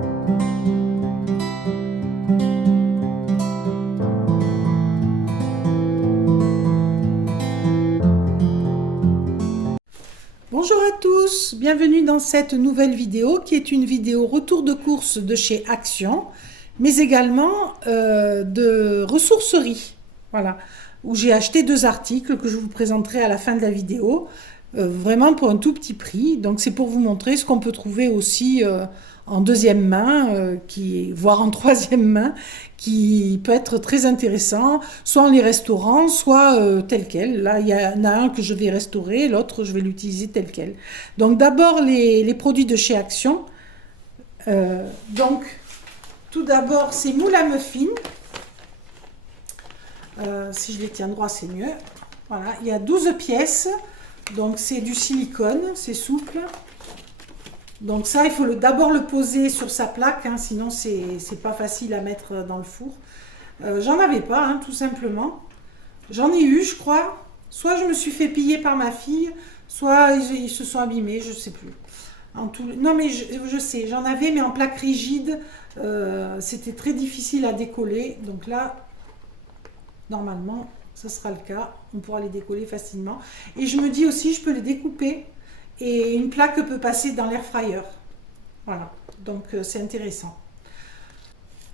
Bonjour à tous, bienvenue dans cette nouvelle vidéo qui est une vidéo retour de course de chez Action, mais également de ressourcerie, voilà, où j'ai acheté 2 articles que je vous présenterai à la fin de la vidéo, vraiment pour un tout petit prix. Donc c'est pour vous montrer ce qu'on peut trouver aussi en deuxième main, voire en troisième main, qui peut être très intéressant, soit en les restaurant, soit tel quel. Là, il y en a un que je vais restaurer, l'autre, je vais l'utiliser tel quel. Donc, d'abord, les produits de chez Action. Donc, tout d'abord, ces moules à muffins. Si je les tiens droit, c'est mieux. Voilà, il y a 12 pièces. Donc, c'est du silicone, c'est souple. Donc ça, il faut d'abord le poser sur sa plaque, hein, sinon c'est pas facile à mettre dans le four. J'en avais pas, hein, tout simplement. J'en ai eu, je crois. Soit je me suis fait piller par ma fille, soit ils se sont abîmés, je sais plus. Non mais je sais, j'en avais, mais en plaque rigide, c'était très difficile à décoller. Donc là, normalement, ce sera le cas. On pourra les décoller facilement. Et je me dis aussi, je peux les découper. Et une plaque peut passer dans l'air fryer. Voilà, donc c'est intéressant.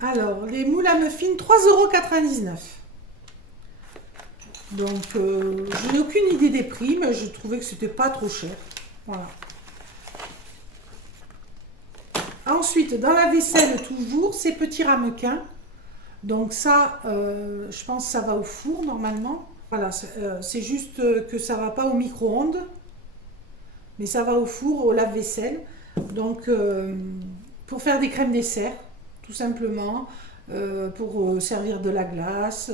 Alors, les moules à muffins, 3,99 €. Donc, je n'ai aucune idée des prix, mais je trouvais que c'était pas trop cher. Voilà. Ensuite, dans la vaisselle, toujours, ces petits ramequins. Donc ça, je pense que ça va au four, normalement. Voilà, c'est juste que ça ne va pas au micro-ondes, mais ça va au four, au lave-vaisselle. Donc, pour faire des crèmes dessert, tout simplement, pour servir de la glace,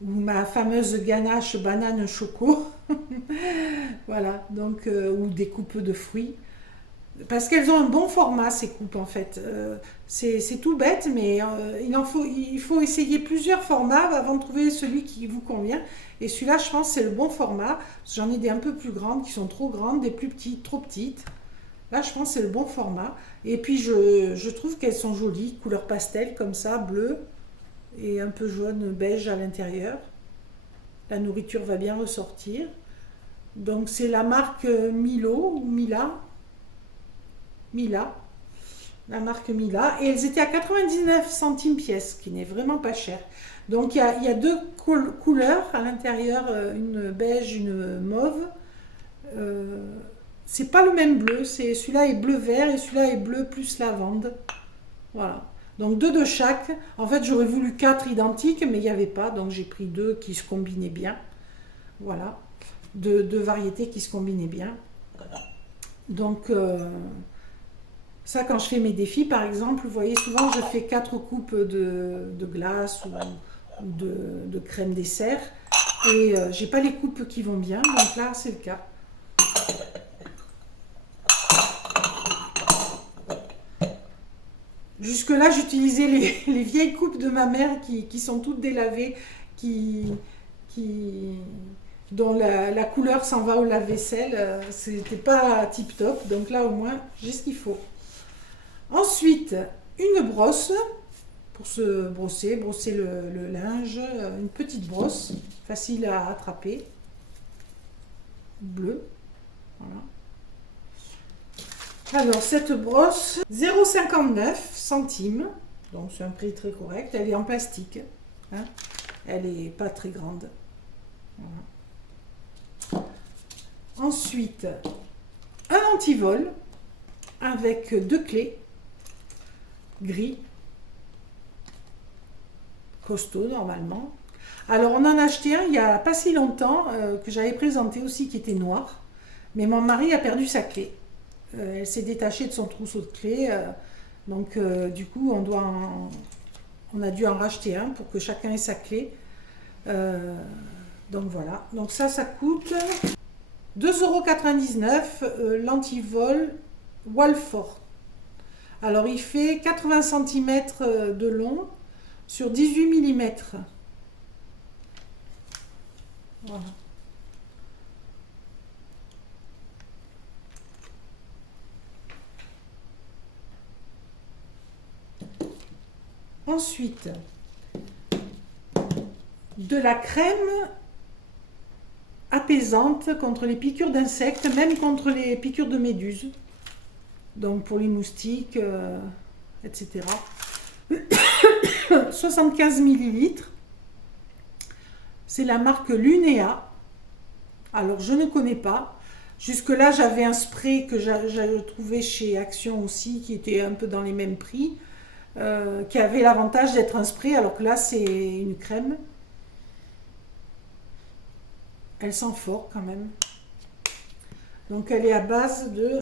ou ma fameuse ganache banane choco, voilà, donc, ou des coupes de fruits. Parce qu'elles ont un bon format, ces coupes, en fait. C'est tout bête, mais il faut essayer plusieurs formats avant de trouver celui qui vous convient. Et celui-là, je pense, c'est le bon format. J'en ai des un peu plus grandes qui sont trop grandes, des plus petites, trop petites. Là, je pense que c'est le bon format. Et puis, je trouve qu'elles sont jolies, couleur pastel, comme ça, bleu, et un peu jaune, beige à l'intérieur. La nourriture va bien ressortir. Donc, c'est la marque Milo ou Mila, la marque Mila, et elles étaient à 99 centimes pièce, qui n'est vraiment pas cher. Donc il y a deux couleurs à l'intérieur, une beige, une mauve. C'est pas le même bleu, celui-là est bleu vert et celui-là est bleu plus lavande. Voilà. Donc 2 de chaque. En fait, j'aurais voulu 4 identiques, mais il n'y avait pas, donc j'ai pris 2 qui se combinaient bien. Voilà. Deux variétés qui se combinaient bien. Donc ça, quand je fais mes défis, par exemple, vous voyez, souvent je fais 4 coupes de glace ou de crème dessert. Et j'ai pas les coupes qui vont bien, donc là, c'est le cas. Jusque-là, j'utilisais les vieilles coupes de ma mère qui sont toutes délavées, dont la couleur s'en va au lave-vaisselle. C'était pas tip-top, donc là, au moins, j'ai ce qu'il faut. Ensuite, une brosse pour se brosser le linge, une petite brosse, facile à attraper, bleue. Voilà. Alors, cette brosse, 0,59 centimes, donc c'est un prix très correct. Elle est en plastique, hein. Elle n'est pas très grande. Voilà. Ensuite, un antivol avec 2 clés. Gris, costaud normalement. Alors on en a acheté un il n'y a pas si longtemps que j'avais présenté aussi, qui était noir, mais mon mari a perdu sa clé. Elle s'est détachée de son trousseau de clés, donc du coup on a dû en racheter un pour que chacun ait sa clé. Donc voilà, donc ça coûte 2,99 €, l'antivol Walfort. Alors, il fait 80 cm de long sur 18 mm. Voilà. Ensuite, de la crème apaisante contre les piqûres d'insectes, même contre les piqûres de méduses. Donc pour les moustiques, etc. 75 millilitres. C'est la marque Lunea. Alors je ne connais pas. Jusque-là, j'avais un spray que j'avais trouvé chez Action aussi, qui était un peu dans les mêmes prix, qui avait l'avantage d'être un spray, alors que là, c'est une crème. Elle sent fort quand même. Donc elle est à base de...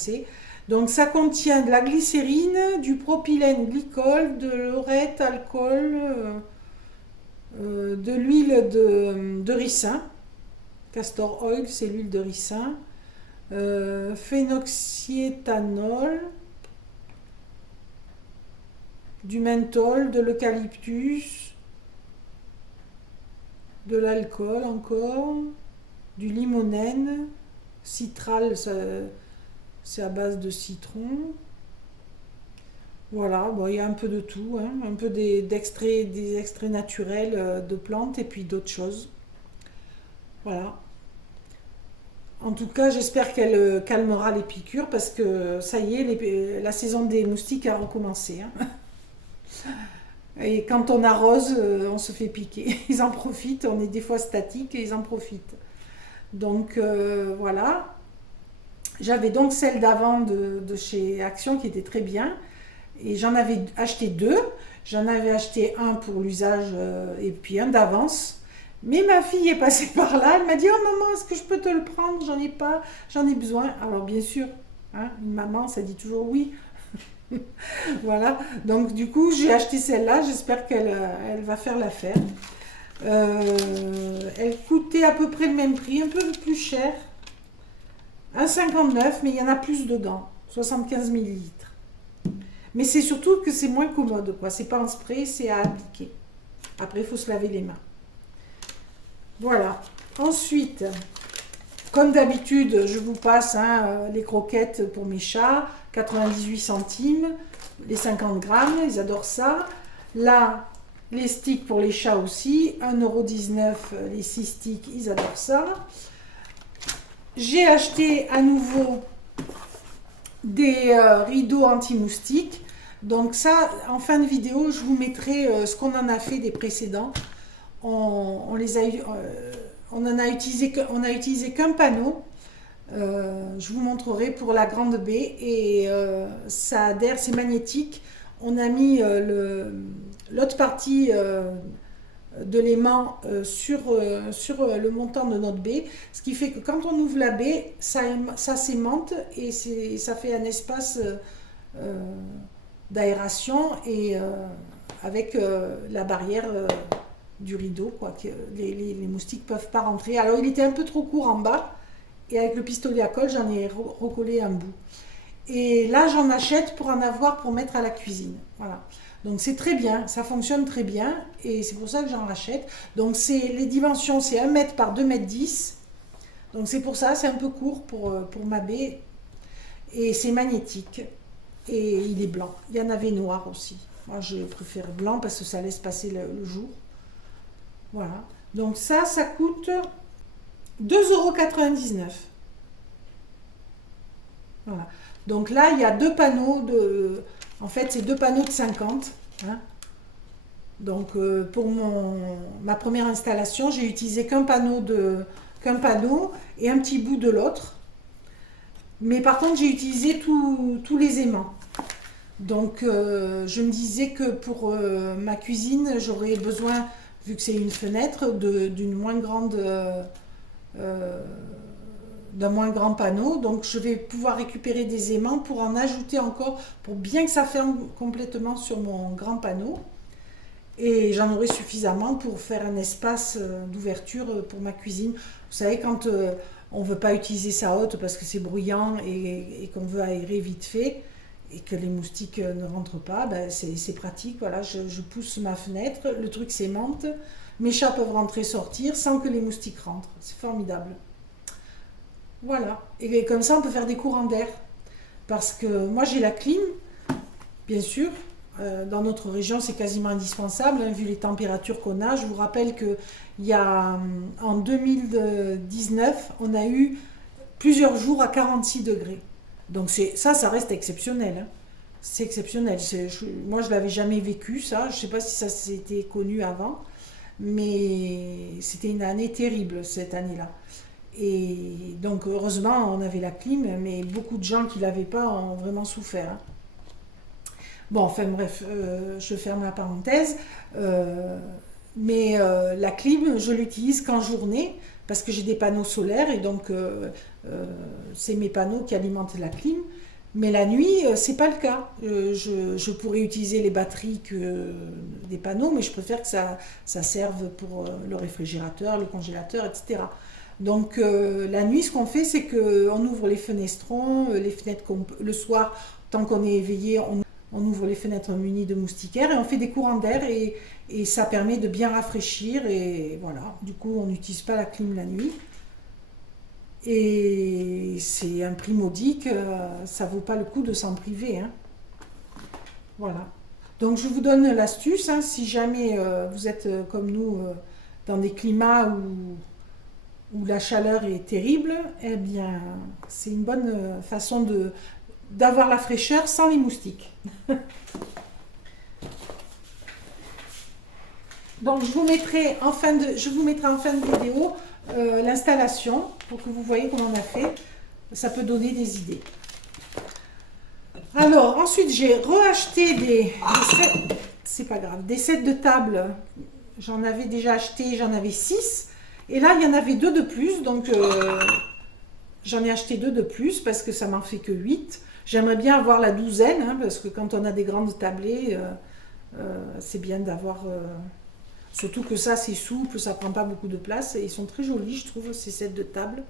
Donc ça contient de la glycérine, du propylène glycol, de l'orette, alcool, de l'huile de ricin. Castor oil, c'est l'huile de ricin. Phénoxyéthanol, du menthol, de l'eucalyptus, de l'alcool encore, du limonène, citral, c'est à base de citron. Voilà, bon, il y a un peu de tout, hein, un peu des extraits naturels de plantes et puis d'autres choses. Voilà. En tout cas, j'espère qu'elle calmera les piqûres parce que ça y est, la saison des moustiques a recommencé. Hein. Et quand on arrose, on se fait piquer. Ils en profitent, on est des fois statique et ils en profitent. Donc voilà. J'avais donc celle d'avant de chez Action qui était très bien. Et j'en avais acheté deux. J'en avais acheté un pour l'usage et puis un d'avance. Mais ma fille est passée par là. Elle m'a dit: oh maman, est-ce que je peux te le prendre? J'en ai pas, j'en ai besoin. Alors bien sûr, hein, une maman, ça dit toujours oui. Voilà. Donc du coup, j'ai acheté celle-là. J'espère qu'elle va faire l'affaire. Elle coûtait à peu près le même prix, un peu plus cher. 1,59, mais il y en a plus dedans. 75 millilitres. Mais c'est surtout que c'est moins commode, quoi. C'est pas un spray, c'est à appliquer. Après, il faut se laver les mains. Voilà. Ensuite, comme d'habitude, je vous passe les croquettes pour mes chats. 98 centimes, les 50 grammes, ils adorent ça. Là, les sticks pour les chats aussi. 1,19 €, les 6 sticks, ils adorent ça. J'ai acheté à nouveau des rideaux anti-moustiques. Donc ça, en fin de vidéo, je vous mettrai ce qu'on en a fait des précédents. On a utilisé qu'un panneau. Je vous montrerai pour la grande baie et ça adhère, c'est magnétique. On a mis l'autre partie de l'aimant sur le montant de notre baie, ce qui fait que quand on ouvre la baie, ça s'aimante et ça fait un espace d'aération et avec la barrière du rideau, quoi, que les moustiques ne peuvent pas rentrer. Alors il était un peu trop court en bas et avec le pistolet à colle, j'en ai recollé un bout. Et là, j'en achète pour en avoir pour mettre à la cuisine. Voilà. Donc c'est très bien, ça fonctionne très bien et c'est pour ça que j'en rachète. Donc les dimensions, c'est 1 m par 2,10 m. Donc c'est pour ça, c'est un peu court pour ma baie. Et c'est magnétique. Et il est blanc. Il y en avait noir aussi. Moi, je préfère blanc parce que ça laisse passer le jour. Voilà. Donc ça coûte 2,99 €. Voilà. Donc là, il y a deux panneaux en fait, c'est deux panneaux de 50. Hein. Donc pour ma première installation, j'ai utilisé qu'un panneau et un petit bout de l'autre. Mais par contre, j'ai utilisé tous les aimants. Donc je me disais que pour ma cuisine, j'aurais besoin, vu que c'est une fenêtre, d'une moins grande... d'un moins grand panneau, donc je vais pouvoir récupérer des aimants pour en ajouter encore, pour bien que ça ferme complètement sur mon grand panneau, et j'en aurai suffisamment pour faire un espace d'ouverture pour ma cuisine. Vous savez, quand on ne veut pas utiliser sa hotte parce que c'est bruyant et qu'on veut aérer vite fait et que les moustiques ne rentrent pas, ben c'est pratique. Voilà, je pousse ma fenêtre, le truc s'aimante, mes chats peuvent rentrer, sortir sans que les moustiques rentrent. C'est formidable. Voilà, et comme ça on peut faire des courants d'air, parce que moi j'ai la clim, bien sûr, Dans notre région, c'est quasiment indispensable, hein, vu les températures qu'on a. Je vous rappelle que en 2019, on a eu plusieurs jours à 46 degrés. Donc ça reste exceptionnel, hein. C'est exceptionnel. Moi, je ne l'avais jamais vécu, ça. Je ne sais pas si ça s'était connu avant, mais c'était une année terrible, cette année-là. Et donc, heureusement, on avait la clim, mais beaucoup de gens qui ne l'avaient pas ont vraiment souffert, hein. Bon, enfin bref, je ferme la parenthèse. Mais la clim, je l'utilise qu'en journée, parce que j'ai des panneaux solaires, et donc c'est mes panneaux qui alimentent la clim. Mais la nuit, c'est pas le cas. Je pourrais utiliser les batteries des panneaux, mais je préfère que ça serve pour le réfrigérateur, le congélateur, etc. Donc la nuit, ce qu'on fait, c'est qu'on ouvre les fenestrons, les fenêtres le soir, tant qu'on est éveillé, on ouvre les fenêtres munies de moustiquaires et on fait des courants d'air et ça permet de bien rafraîchir. Et voilà, du coup, on n'utilise pas la clim la nuit. Et c'est un prix modique, ça vaut pas le coup de s'en priver, hein. Voilà. Donc je vous donne l'astuce, hein, si jamais vous êtes comme nous dans des climats où la chaleur est terrible, eh bien c'est une bonne façon d'avoir la fraîcheur sans les moustiques. Donc je vous mettrai en fin de vidéo l'installation pour que vous voyez comment on a fait. Ça peut donner des idées. Alors ensuite j'ai reacheté des sets, c'est pas grave, des sets de table. J'en avais déjà acheté, j'en avais 6 et là il y en avait 2 de plus, donc j'en ai acheté 2 de plus parce que ça m'en fait que 8. J'aimerais bien avoir la douzaine, hein, parce que quand on a des grandes tablées, c'est bien d'avoir... surtout que ça, c'est souple, ça prend pas beaucoup de place. Et ils sont très jolis, je trouve, ces sets de table.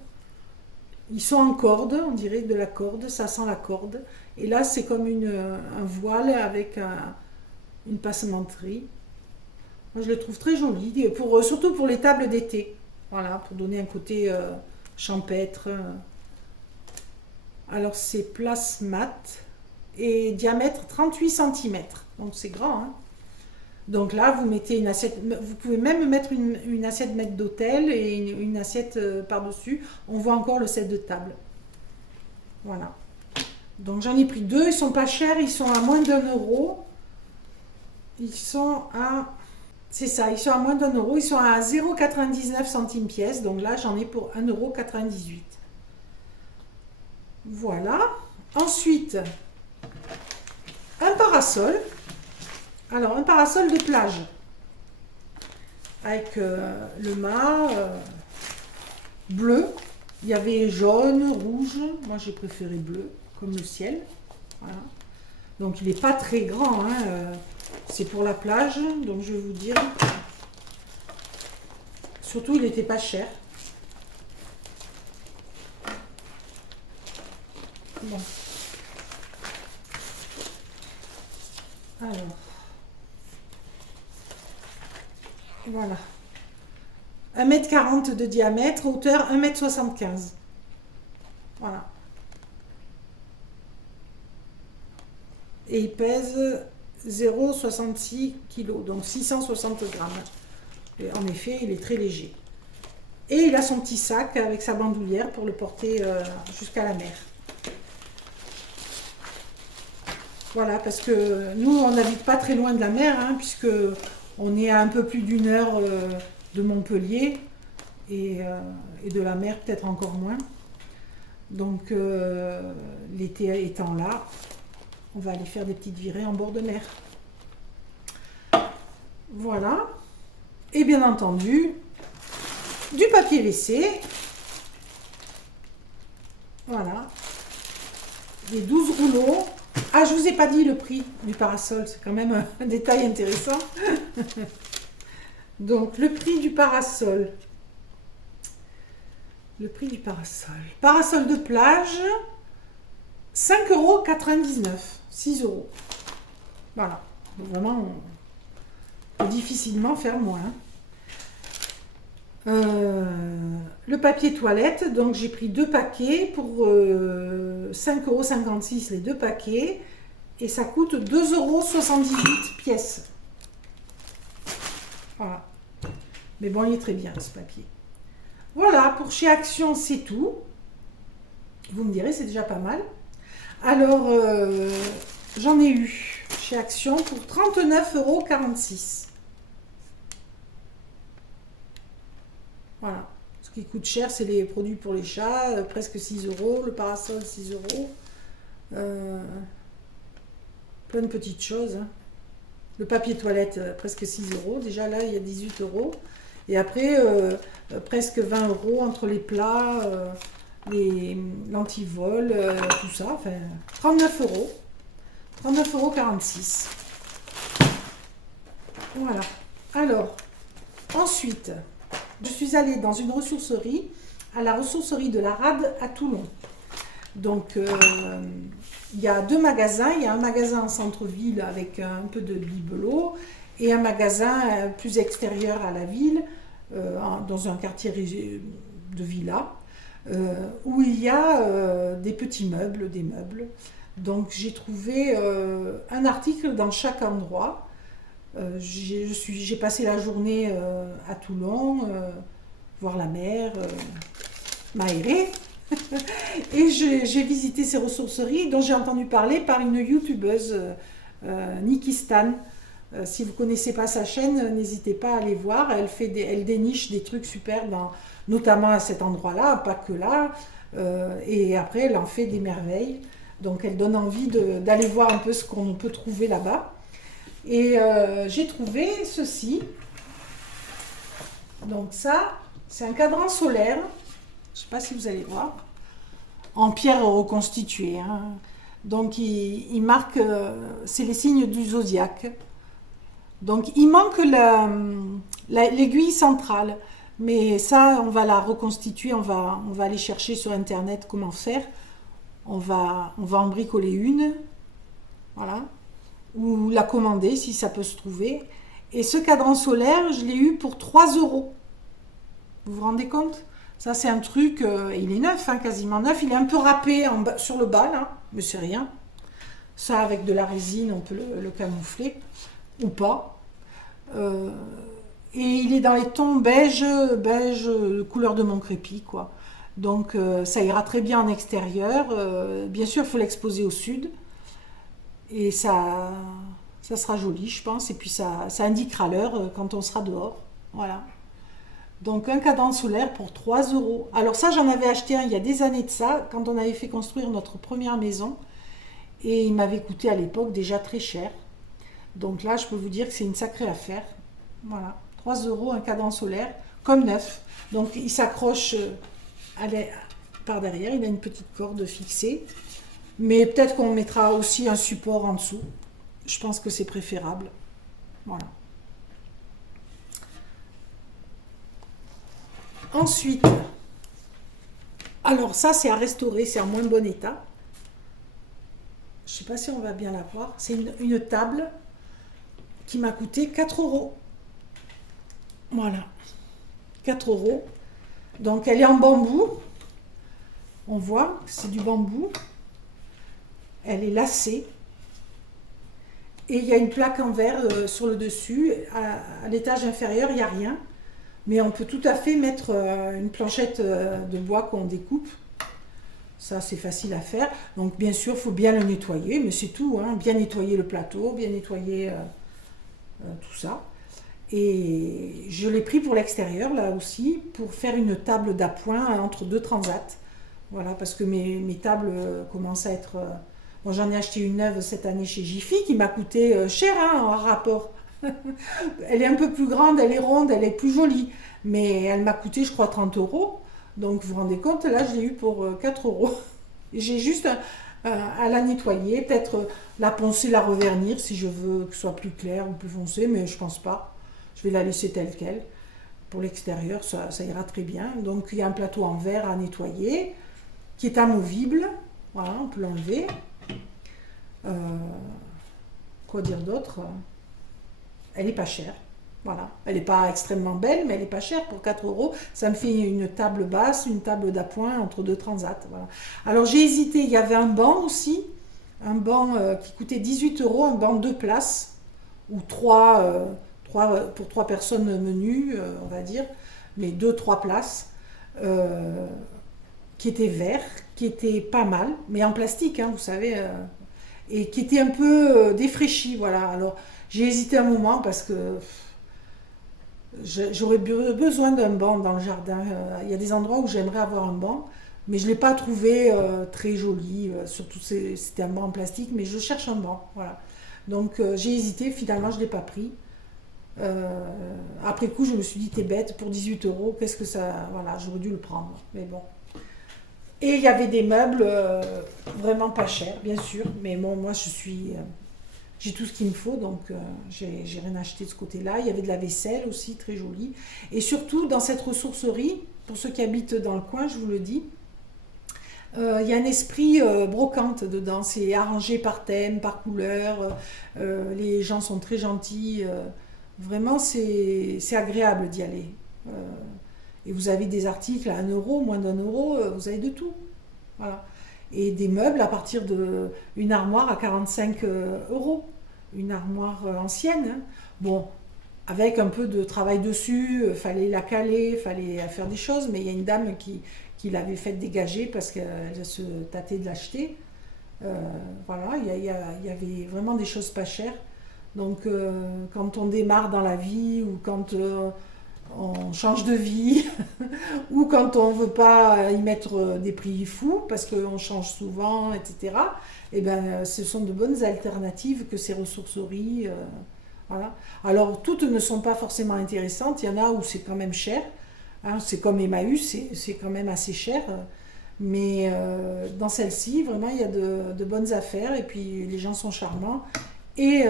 Ils sont en corde, on dirait de la corde, ça sent la corde. Et là, c'est comme un voile avec une passementerie. Moi, je le trouve très joli, surtout pour les tables d'été. Voilà, pour donner un côté champêtre. Alors, c'est place mat et diamètre 38 cm. Donc, c'est grand, hein. Donc là, vous mettez une assiette, vous pouvez même mettre une assiette maître d'hôtel et une assiette par-dessus. On voit encore le set de table. Voilà. Donc j'en ai pris 2, ils sont pas chers, ils sont à moins d'1 €. Ils sont à... C'est ça, ils sont à moins d'1 €, ils sont à 0,99 centimes pièce. Donc là, j'en ai pour 1,98 €. Voilà. Ensuite, un parasol. Alors, un parasol de plage avec le mât bleu. Il y avait jaune, rouge. Moi, j'ai préféré bleu, comme le ciel. Voilà. Donc, il n'est pas très grand, hein. C'est pour la plage. Donc, je vais vous dire. Surtout, il n'était pas cher. Bon. Alors. Voilà. 1,40 m de diamètre, hauteur 1,75 m. Voilà. Et il pèse 0,66 kg, donc 660 grammes. Et en effet, il est très léger. Et il a son petit sac avec sa bandoulière pour le porter jusqu'à la mer. Voilà, parce que nous, on n'habite pas très loin de la mer, hein, puisque on est à un peu plus d'1 heure de Montpellier et de la mer peut-être encore moins. Donc l'été étant là, on va aller faire des petites virées en bord de mer. Voilà. Et bien entendu, du papier WC. Voilà. Les 12 rouleaux. Ah, je vous ai pas dit le prix du parasol, c'est quand même un détail intéressant. Donc, le prix du parasol. Le prix du parasol. Parasol de plage, 5,99 €, 6 €. Voilà. Vraiment, on peut difficilement faire moins. Le papier toilette, donc j'ai pris 2 paquets pour 5,56 € les 2 paquets et ça coûte 2,78 € pièce. Voilà. Mais bon, il est très bien ce papier. Voilà, pour chez Action, c'est tout. Vous me direz, c'est déjà pas mal. Alors, j'en ai eu chez Action pour 39,46 €. Voilà. Ce qui coûte cher, c'est les produits pour les chats, presque 6 €. Le parasol, 6 €. Plein de petites choses. Hein. Le papier toilette, presque 6 €. Déjà là, il y a 18 €. Et après, presque 20 € entre les plats, l'antivol, tout ça. Enfin, 39 €. 39,46 €. Voilà. Alors, ensuite, je suis allée dans une ressourcerie, à la ressourcerie de la Rade à Toulon. Donc, il y a deux magasins. Il y a un magasin en centre-ville avec un peu de bibelot et un magasin plus extérieur à la ville, dans un quartier de villa, où il y a des petits meubles, des meubles. Donc, j'ai trouvé un article dans chaque endroit. J'ai passé la journée à Toulon, voir la mer, m'aérer. Et j'ai visité ces ressourceries dont j'ai entendu parler par une youtubeuse, Niki Stan. Si vous ne connaissez pas sa chaîne, n'hésitez pas à aller voir. Elle déniche des trucs super, notamment à cet endroit-là, pas que là. Et après, elle en fait des merveilles. Donc, elle donne envie d'aller voir un peu ce qu'on peut trouver là-bas. Et j'ai trouvé ceci. Donc ça, c'est un cadran solaire. Je ne sais pas si vous allez voir. En pierre reconstituée. Hein. Donc il marque, c'est les signes du zodiaque. Donc il manque l'aiguille centrale. Mais ça, on va la reconstituer. On va aller chercher sur Internet comment faire. On va en bricoler une. Voilà. Ou la commander si ça peut se trouver. Et ce cadran solaire, je l'ai eu pour 3 €. Vous vous rendez compte? Ça, c'est un truc, il est neuf, hein, quasiment neuf. Il est un peu râpé sur le bas, là, mais c'est rien. Ça, avec de la résine, on peut le camoufler, ou pas. Et il est dans les tons beige, couleur de mon crépi, quoi. Donc, ça ira très bien en extérieur. Bien sûr, il faut l'exposer au sud. Et ça sera joli, je pense. Et puis, ça indiquera l'heure quand on sera dehors. Voilà. Donc, un cadran solaire pour 3 €. Alors ça, j'en avais acheté un il y a des années de ça, quand on avait fait construire notre première maison. Et il m'avait coûté à l'époque déjà très cher. Donc là, je peux vous dire que c'est une sacrée affaire. Voilà. 3 € un cadran solaire, comme neuf. Donc, il s'accroche par derrière. Il a une petite corde fixée. Mais peut-être qu'on mettra aussi un support en dessous. Je pense que c'est préférable. Voilà. Ensuite, alors ça c'est à restaurer, c'est en moins bon état. Je ne sais pas si on va bien la voir. C'est une table qui m'a coûté 4 €. Voilà, 4 €. Donc elle est en bambou. On voit que c'est du bambou. Elle est lacée. Et il y a une plaque en verre sur le dessus. À l'étage inférieur, il n'y a rien. Mais on peut tout à fait mettre une planchette de bois qu'on découpe. Ça, c'est facile à faire. Donc, bien sûr, il faut bien le nettoyer, mais c'est tout. Hein. Bien nettoyer le plateau, bien nettoyer tout ça. Et je l'ai pris pour l'extérieur, là aussi, pour faire une table d'appoint entre deux transats. Voilà, parce que mes tables commencent à être... Bon, j'en ai acheté une neuve cette année chez Jiffy qui m'a coûté cher hein, en rapport. Elle est un peu plus grande, elle est ronde, elle est plus jolie. Mais elle m'a coûté, je crois, 30 €. Donc, vous vous rendez compte, là, je l'ai eu pour 4 €. J'ai juste à la nettoyer, peut-être la poncer, la revernir si je veux que ce soit plus clair ou plus foncé, mais je pense pas. Je vais la laisser telle qu'elle. Pour l'extérieur, ça ira très bien. Donc, il y a un plateau en verre à nettoyer qui est amovible. Voilà, on peut l'enlever. Quoi dire d'autre? Elle n'est pas chère. Voilà. Elle n'est pas extrêmement belle, mais elle n'est pas chère pour 4 €. Ça me fait une table basse, une table d'appoint entre deux transats. Voilà. Alors j'ai hésité, il y avait un banc aussi, un banc qui coûtait 18 euros, un banc 2 places, ou 3, pour 3 personnes menues, on va dire, mais 2-3 places, qui était vert, qui était pas mal, mais en plastique, hein, vous savez, et qui était un peu défraîchi, voilà. Alors j'ai hésité un moment parce que j'aurais besoin d'un banc dans le jardin. Il y a des endroits où j'aimerais avoir un banc, mais je ne l'ai pas trouvé très joli. Surtout, c'était un banc en plastique, mais je cherche un banc. Voilà. Donc j'ai hésité, finalement, je ne l'ai pas pris. Après coup, je me suis dit, t'es bête, pour 18 euros, qu'est-ce que ça. Voilà, j'aurais dû le prendre. Mais bon. Et il y avait des meubles vraiment pas chers, bien sûr. Mais bon, moi, j'ai tout ce qu'il me faut, donc j'ai rien acheté de ce côté-là. Il y avait de la vaisselle aussi, très jolie. Et surtout, dans cette ressourcerie, pour ceux qui habitent dans le coin, je vous le dis, il y a un esprit brocante dedans. C'est arrangé par thème, par couleur. Les gens sont très gentils. Vraiment, c'est agréable d'y aller. Et vous avez des articles à 1 euro, moins d'1 euro, vous avez de tout. Voilà. Et des meubles à partir d'une armoire à 45 euros. Une armoire ancienne. Hein. Bon, avec un peu de travail dessus, fallait la caler, fallait faire des choses, mais il y a une dame qui l'avait fait dégager parce qu'elle se tâtait de l'acheter. Voilà, il y avait vraiment des choses pas chères. Donc, quand on démarre dans la vie ou quand on change de vie ou quand on ne veut pas y mettre des prix fous parce qu'on change souvent, etc., eh ben, ce sont de bonnes alternatives que ces ressourceries. Voilà. Alors, toutes ne sont pas forcément intéressantes. Il y en a où c'est quand même cher. Hein, c'est comme Emmaüs, c'est quand même assez cher. Mais dans celle-ci, vraiment, il y a de bonnes affaires et puis les gens sont charmants. Et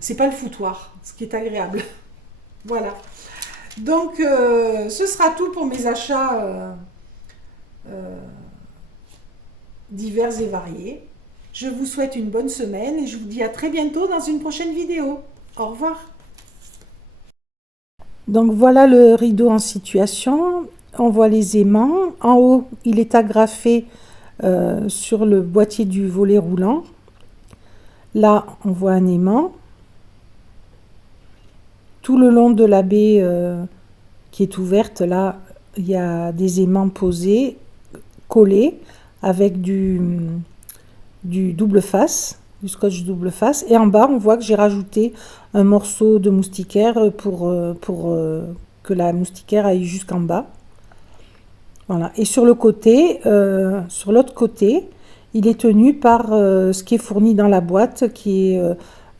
c'est pas le foutoir, ce qui est agréable. Voilà. Donc, ce sera tout pour mes achats divers et variés. Je vous souhaite une bonne semaine et je vous dis à très bientôt dans une prochaine vidéo. Au revoir. Donc voilà le rideau en situation. On voit les aimants. En haut, il est agrafé sur le boîtier du volet roulant. Là, on voit un aimant. Tout le long de la baie qui est ouverte, là, il y a des aimants posés, collés, avec du double face, du scotch double face. Et en bas, on voit que j'ai rajouté un morceau de moustiquaire pour que la moustiquaire aille jusqu'en bas. Voilà. Et sur le côté, sur l'autre côté, il est tenu par ce qui est fourni dans la boîte, qui est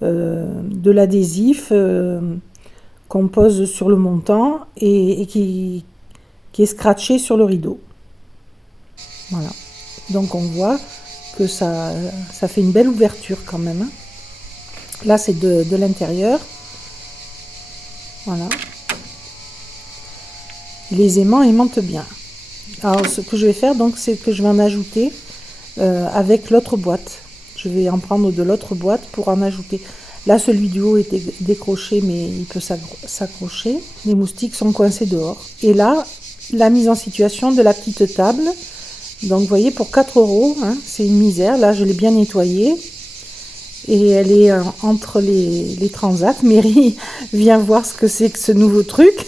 de l'adhésif qu'on pose sur le montant et qui est scratché sur le rideau. Voilà. Donc on voit que ça fait une belle ouverture quand même. Là c'est de l'intérieur. Voilà. Les aimants aimantent bien. Alors ce que je vais faire donc c'est que je vais en ajouter avec l'autre boîte. Je vais en prendre de l'autre boîte pour en ajouter. Là, celui du haut est décroché, mais il peut s'accrocher. Les moustiques sont coincés dehors. Et là, la mise en situation de la petite table. Donc, vous voyez, pour 4 euros, hein, c'est une misère. Là, je l'ai bien nettoyée. Et elle est entre les transats. Mary vient voir ce que c'est que ce nouveau truc.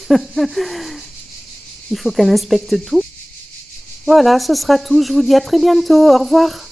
Il faut qu'elle inspecte tout. Voilà, ce sera tout. Je vous dis à très bientôt. Au revoir.